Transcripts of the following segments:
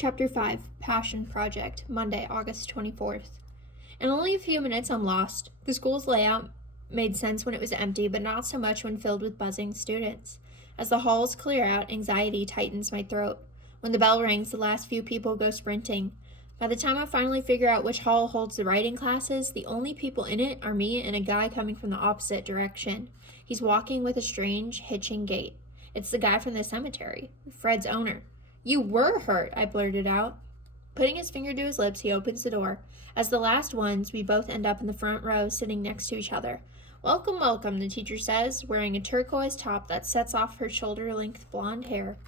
Chapter 5, Passion Project, Monday, August 24th. In only a few minutes, I'm lost. The school's layout made sense when it was empty, but not so much when filled with buzzing students. As the halls clear out, anxiety tightens my throat. When the bell rings, the last few people go sprinting. By the time I finally figure out which hall holds the writing classes, the only people in it are me and a guy coming from the opposite direction. He's walking with a strange, hitching gait. It's the guy from the cemetery, Fred's owner. "You were hurt," I blurted out. Putting his finger to his lips, he opens the door. As the last ones, we both end up in the front row, sitting next to each other. "Welcome, welcome," the teacher says, wearing a turquoise top that sets off her shoulder-length blonde hair.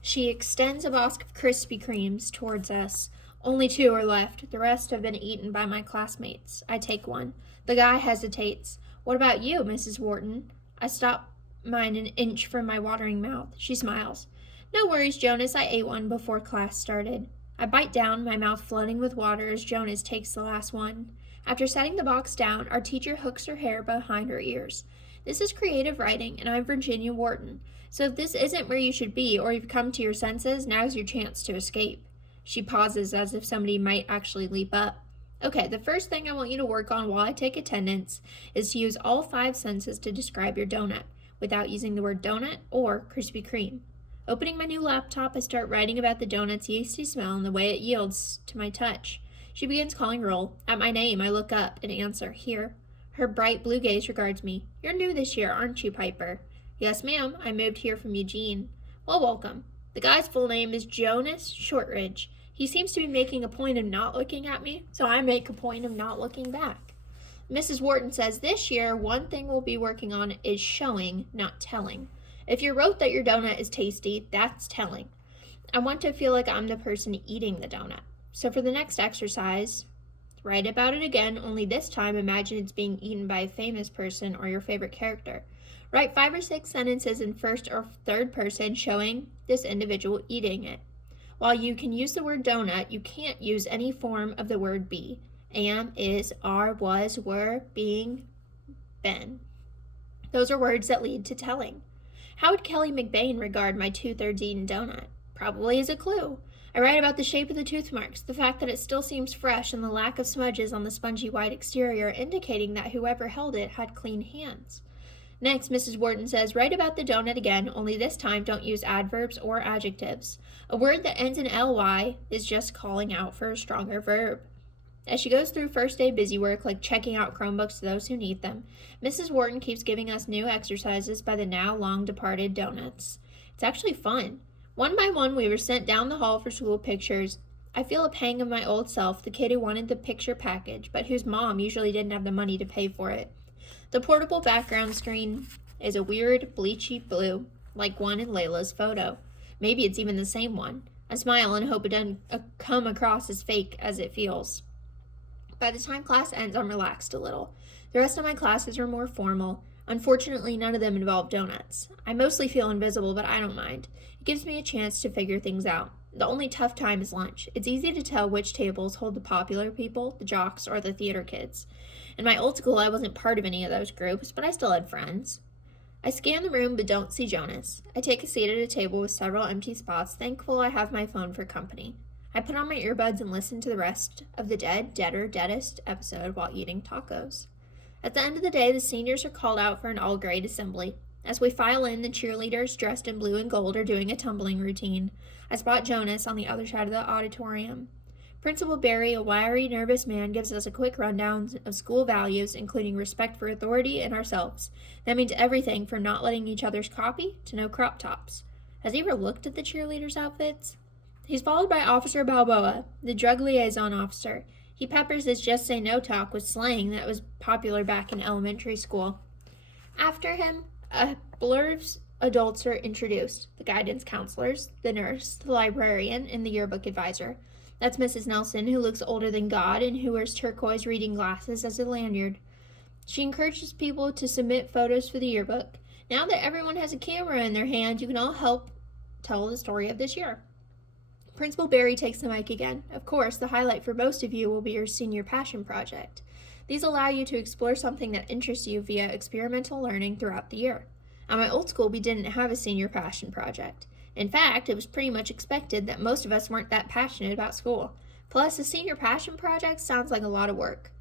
She extends a box of Krispy Kremes towards us. Only 2 are left. The rest have been eaten by my classmates. I take one. The guy hesitates. "What about you, Mrs. Wharton?" I stop mine an inch from my watering mouth. She smiles. "No worries, Jonas. I ate one before class started." I bite down, my mouth flooding with water as Jonas takes the last one. After setting the box down, our teacher hooks her hair behind her ears. "This is creative writing, and I'm Virginia Wharton. So if this isn't where you should be, or you've come to your senses, now's your chance to escape." She pauses as if somebody might actually leap up. "Okay, the first thing I want you to work on while I take attendance is to use all 5 senses to describe your donut, without using the word donut or Krispy Kreme." Opening my new laptop, I start writing about the donut's yeasty smell and the way it yields to my touch. She begins calling roll. At my name, I look up and answer, "Here." Her bright blue gaze regards me. "You're new this year, aren't you, Piper?" "Yes, ma'am. I moved here from Eugene." "Well, welcome." The guy's full name is Jonas Shortridge. He seems to be making a point of not looking at me, so I make a point of not looking back. Mrs. Wharton says this year, one thing we'll be working on is showing, not telling. If you wrote that your donut is tasty, that's telling. I want to feel like I'm the person eating the donut. So for the next exercise, write about it again, only this time imagine it's being eaten by a famous person or your favorite character. Write 5 or 6 sentences in first or third person showing this individual eating it. While you can use the word donut, you can't use any form of the word be. Am, is, are, was, were, being, been. Those are words that lead to telling. How would Kelly McBain regard my 2/3 eaten donut? Probably as a clue. I write about the shape of the tooth marks, the fact that it still seems fresh, and the lack of smudges on the spongy white exterior, indicating that whoever held it had clean hands. Next, Mrs. Wharton says, write about the donut again, only this time don't use adverbs or adjectives. A word that ends in ly is just calling out for a stronger verb. As she goes through first day busy work, like checking out Chromebooks to those who need them, Mrs. Wharton keeps giving us new exercises by the now long departed donuts. It's actually fun. One by one, we were sent down the hall for school pictures. I feel a pang of my old self, the kid who wanted the picture package, but whose mom usually didn't have the money to pay for it. The portable background screen is a weird, bleachy blue, like one in Layla's photo. Maybe it's even the same one. I smile and hope it doesn't come across as fake as it feels. By the time class ends, I'm relaxed a little. The rest of my classes are more formal. Unfortunately, none of them involve donuts. I mostly feel invisible, but I don't mind. It gives me a chance to figure things out. The only tough time is lunch. It's easy to tell which tables hold the popular people, the jocks, or the theater kids. In my old school, I wasn't part of any of those groups, but I still had friends. I scan the room but don't see Jonas. I take a seat at a table with several empty spots, thankful I have my phone for company. I put on my earbuds and listen to the rest of the Deader, Deadest episode while eating tacos. At the end of the day, the seniors are called out for an all-grade assembly. As we file in, the cheerleaders dressed in blue and gold are doing a tumbling routine. I spot Jonas on the other side of the auditorium. Principal Barry, a wiry, nervous man, gives us a quick rundown of school values, including respect for authority and ourselves. That means everything from not letting each other's copy to no crop tops. Has he ever looked at the cheerleaders' outfits? He's followed by Officer Balboa, the drug liaison officer. He peppers his just say no talk with slang that was popular back in elementary school. After him, a blur of adults are introduced: the guidance counselors, the nurse, the librarian, and the yearbook advisor. That's Mrs. Nelson, who looks older than God and who wears turquoise reading glasses as a lanyard. She encourages people to submit photos for the yearbook. Now that everyone has a camera in their hand, you can all help tell the story of this year. Principal Barry takes the mic again. Of course, the highlight for most of you will be your senior passion project. These allow you to explore something that interests you via experimental learning throughout the year. At my old school, we didn't have a senior passion project. In fact, it was pretty much expected that most of us weren't that passionate about school. Plus, a senior passion project sounds like a lot of work.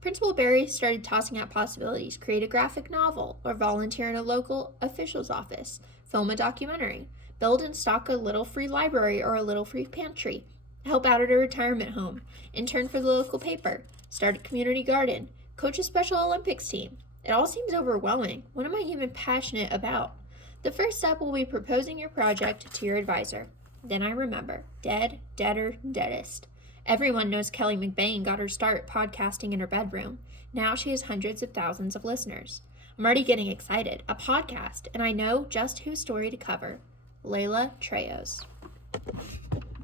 Principal Barry started tossing out possibilities: create a graphic novel, or volunteer in a local official's office, film a documentary, build and stock a little free library or a little free pantry, help out at a retirement home, intern for the local paper, start a community garden, coach a Special Olympics team. It all seems overwhelming. What am I even passionate about? The first step will be proposing your project to your advisor. Then I remember. Dead, deader, deadest. Everyone knows Kelly McBain got her start podcasting in her bedroom. Now she has hundreds of thousands of listeners. I'm already getting excited. A podcast, and I know just whose story to cover. Layla Trejos.